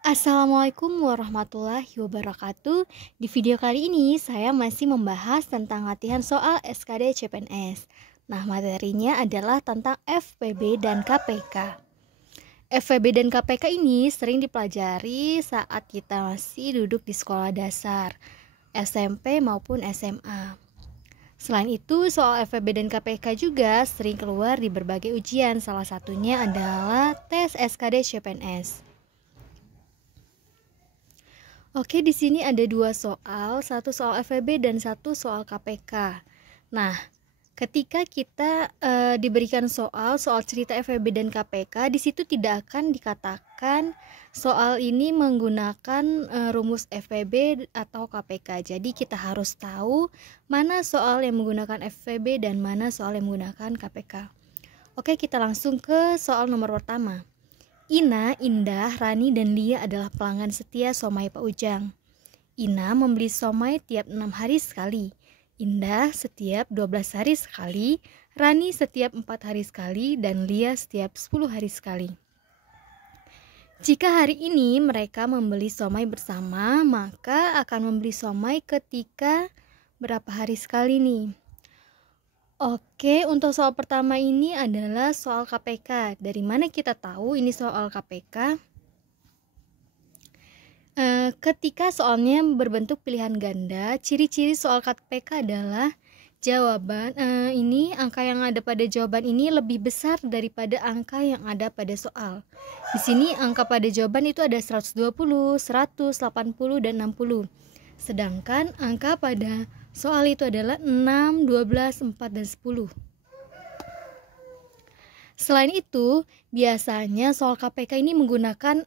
Assalamualaikum warahmatullahi wabarakatuh. Di video kali ini saya masih membahas tentang latihan soal SKD CPNS. Nah, materinya adalah tentang FPB dan KPK. FPB dan KPK ini sering dipelajari saat kita masih duduk di sekolah dasar, SMP maupun SMA. Selain itu, soal FPB dan KPK juga sering keluar di berbagai ujian. Salah satunya adalah tes SKD CPNS. Oke, di sini ada dua soal, satu soal FEB dan satu soal KPK. Nah, ketika kita diberikan soal cerita FEB dan KPK, di situ tidak akan dikatakan soal ini menggunakan rumus FEB atau KPK. Jadi kita harus tahu mana soal yang menggunakan FEB dan mana soal yang menggunakan KPK. Oke, kita langsung ke soal nomor pertama. Ina, Indah, Rani, dan Lia adalah pelanggan setia somai Pak Ujang. Ina membeli somai tiap 6 hari sekali. Indah setiap 12 hari sekali, Rani setiap 4 hari sekali, dan Lia setiap 10 hari sekali. Jika hari ini mereka membeli somai bersama, maka akan membeli somai ketika berapa hari sekali nih? Oke, untuk soal pertama ini adalah soal KPK. Dari mana kita tahu ini soal KPK? Ketika soalnya berbentuk pilihan ganda, ciri-ciri soal KPK adalah jawaban ini angka yang ada pada jawaban ini lebih besar daripada angka yang ada pada soal. Di sini angka pada jawaban itu ada 120, 100, 80, dan 60. Sedangkan angka pada soal itu adalah 6, 12, 4, dan 10. Selain itu, biasanya soal KPK ini menggunakan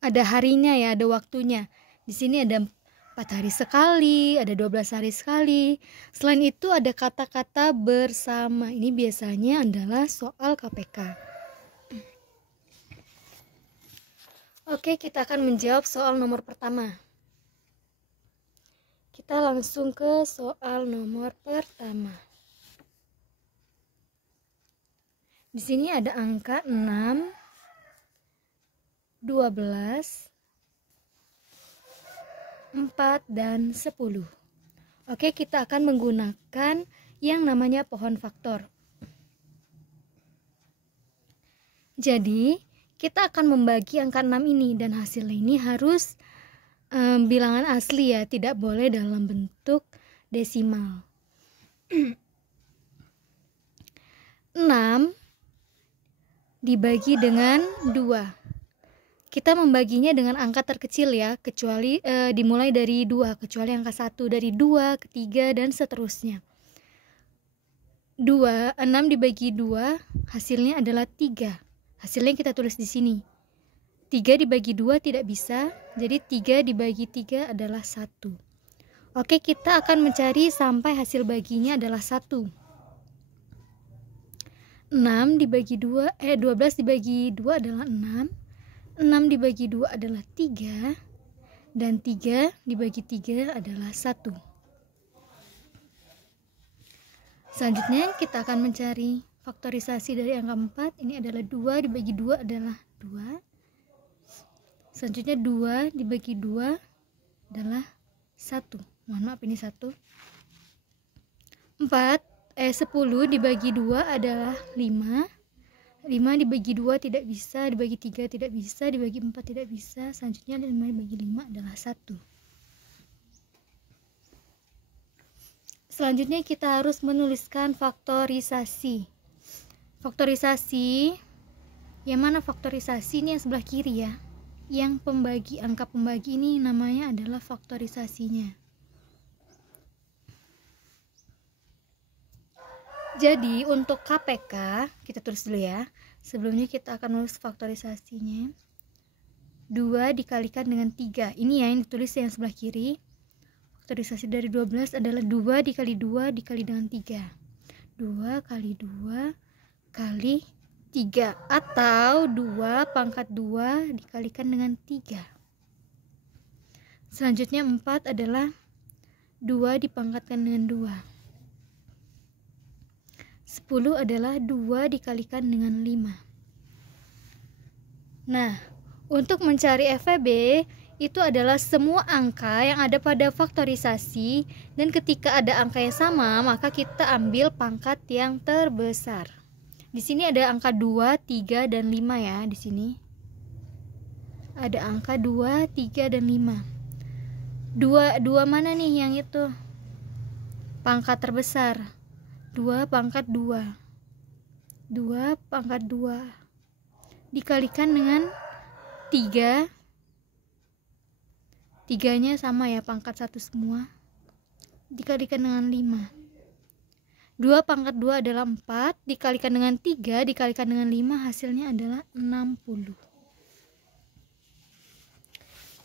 ada harinya ya, ada waktunya. Di sini ada 4 hari sekali, ada 12 hari sekali. Selain itu ada kata-kata bersama. Ini biasanya adalah soal KPK. Oke, kita akan menjawab soal nomor pertama. Kita langsung ke soal nomor pertama. Di sini ada angka 6, 12, 4, dan 10. Oke, kita akan menggunakan yang namanya pohon faktor. Jadi, kita akan membagi angka 6 ini dan hasilnya ini harus bilangan asli ya, tidak boleh dalam bentuk desimal. 6 dibagi dengan 2. Kita membaginya dengan angka terkecil ya, kecuali dimulai dari 2, kecuali angka 1, dari 2 ke 3 dan seterusnya. 6 dibagi 2 hasilnya adalah 3. Hasilnya kita tulis di sini. 3 dibagi 2 tidak bisa, jadi 3 dibagi 3 adalah 1. Oke, kita akan mencari sampai hasil baginya adalah 1. 12 dibagi 2 adalah 6. 6 dibagi 2 adalah 3. Dan 3 dibagi 3 adalah 1. Selanjutnya kita akan mencari faktorisasi dari angka 4. Ini adalah 2 dibagi 2 adalah 2. Selanjutnya 2 dibagi 2 adalah 1. Mohon maaf, ini 1. 10 dibagi 2 adalah 5. 5 dibagi 2 tidak bisa, dibagi 3 tidak bisa, dibagi 4 tidak bisa. Selanjutnya 5 dibagi 5 adalah 1. Selanjutnya kita harus menuliskan faktorisasi. Faktorisasi, yang mana faktorisasi ini yang sebelah kiri ya. Yang pembagi, angka pembagi ini namanya adalah faktorisasinya. Jadi untuk KPK, kita tulis dulu ya. Sebelumnya kita akan menulis faktorisasinya. 2 dikalikan dengan 3. Ini ya yang ditulis yang sebelah kiri. Faktorisasi dari 12 adalah 2 dikali 2 dikali dengan 3. 2 kali 2 kali 3. Atau 2 pangkat 2 dikalikan dengan 3. Selanjutnya 4 adalah 2 dipangkatkan dengan 2. 10 adalah 2 dikalikan dengan 5. Nah, Untuk mencari FEB itu adalah semua angka yang ada pada faktorisasi, dan ketika ada angka yang sama maka kita ambil pangkat yang terbesar. Di sini ada angka 2, 3 dan 5 ya. Di sini ada angka 2, 3 dan 5. Dua mana nih yang itu? Pangkat terbesar. 2 pangkat 2. 2 pangkat 2 dikalikan dengan 3. 3-nya sama ya, pangkat 1 semua, dikalikan dengan 5. 2 pangkat 2 adalah 4, dikalikan dengan 3, dikalikan dengan 5, hasilnya adalah 60.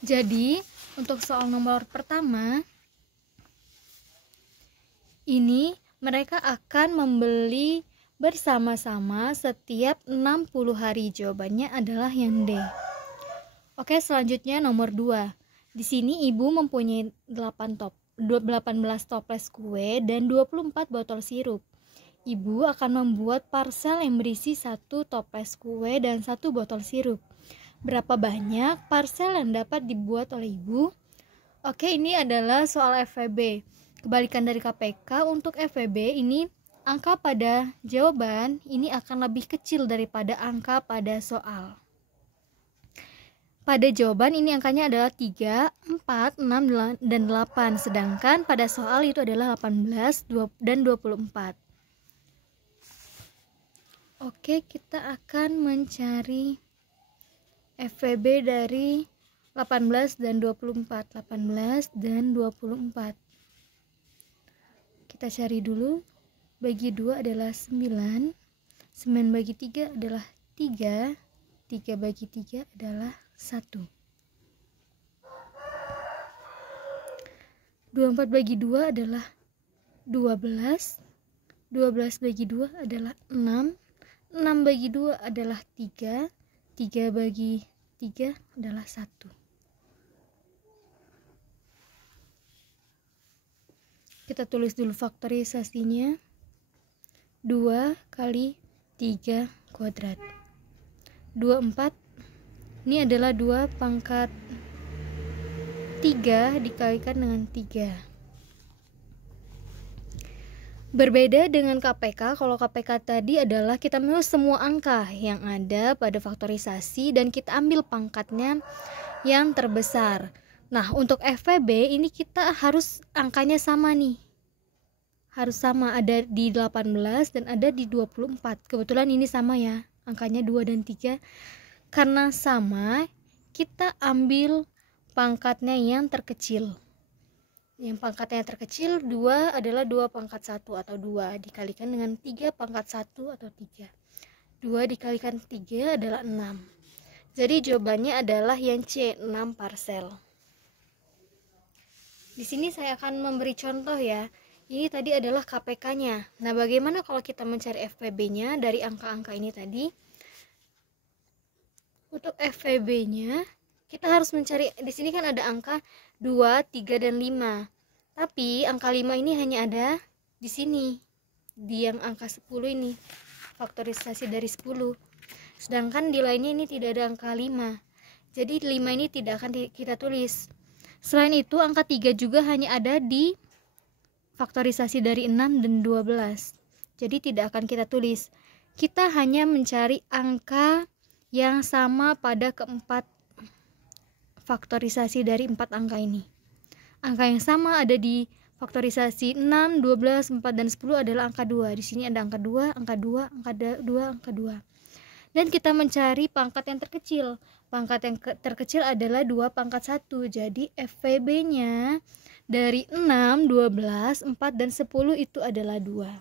Jadi, untuk soal nomor pertama, ini mereka akan membeli bersama-sama setiap 60 hari. Jawabannya adalah yang D. Oke, selanjutnya nomor 2. Di sini ibu mempunyai 18 toples kue dan 24 botol sirup. Ibu akan membuat parsel yang berisi 1 toples kue dan 1 botol sirup. Berapa banyak parsel yang dapat dibuat oleh ibu? Oke, ini adalah soal FEB. Kebalikan dari KPK, untuk FEB ini angka pada jawaban ini akan lebih kecil daripada angka pada soal. Pada jawaban ini angkanya adalah 3, 4, 6, dan 8. Sedangkan pada soal itu adalah 18 dan 24. Oke, kita akan mencari FEB dari 18 dan 24. 18 dan 24. Kita cari dulu. Bagi 2 adalah 9. 9 bagi 3 adalah 3. 3 bagi 3 adalah 1. 24 bagi 2 adalah 12. 12 bagi 2 adalah 6. 6 bagi 2 adalah 3. 3 bagi 3 adalah 1. Kita tulis dulu faktorisasinya. 2 kali 3 kuadrat. 24. Ini adalah 2 pangkat 3 dikalikan dengan 3. Berbeda dengan KPK, kalau KPK tadi adalah kita menulis semua angka yang ada pada faktorisasi dan kita ambil pangkatnya yang terbesar. Nah, untuk FEB ini kita harus angkanya sama nih. Harus sama, ada di 18 dan ada di 24. Kebetulan ini sama ya, angkanya 2 dan 3. Karena sama, kita ambil pangkatnya yang terkecil. Yang pangkatnya terkecil 2 adalah 2 pangkat 1 atau 2 dikalikan dengan 3 pangkat 1 atau 3. 2 dikalikan 3 adalah 6. Jadi jawabannya adalah yang C, 6 parsel. Di sini saya akan memberi contoh ya. Ini tadi adalah KPK-nya. Nah, bagaimana kalau kita mencari FEB-nya dari angka-angka ini tadi? Untuk FEB-nya kita harus mencari, di sini kan ada angka 2, 3 dan 5. Tapi angka 5 ini hanya ada di sini. Di yang angka 10 ini. Faktorisasi dari 10. Sedangkan di lainnya ini tidak ada angka 5. Jadi 5 ini tidak akan kita tulis. Selain itu angka 3 juga hanya ada di faktorisasi dari 6 dan 12. Jadi tidak akan kita tulis. Kita hanya mencari angka yang sama pada keempat faktorisasi dari 4 angka ini. Angka yang sama ada di faktorisasi 6, 12, 4 dan 10 adalah angka 2. Di sini ada angka 2, angka 2, angka 2, angka 2. Dan kita mencari pangkat yang terkecil. Pangkat yang terkecil adalah 2 pangkat 1. Jadi FEB-nya dari 6, 12, 4 dan 10 itu adalah 2.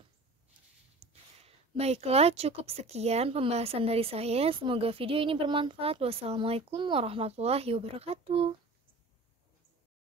Baiklah, cukup sekian pembahasan dari saya. Semoga video ini bermanfaat. Wassalamualaikum warahmatullahi wabarakatuh.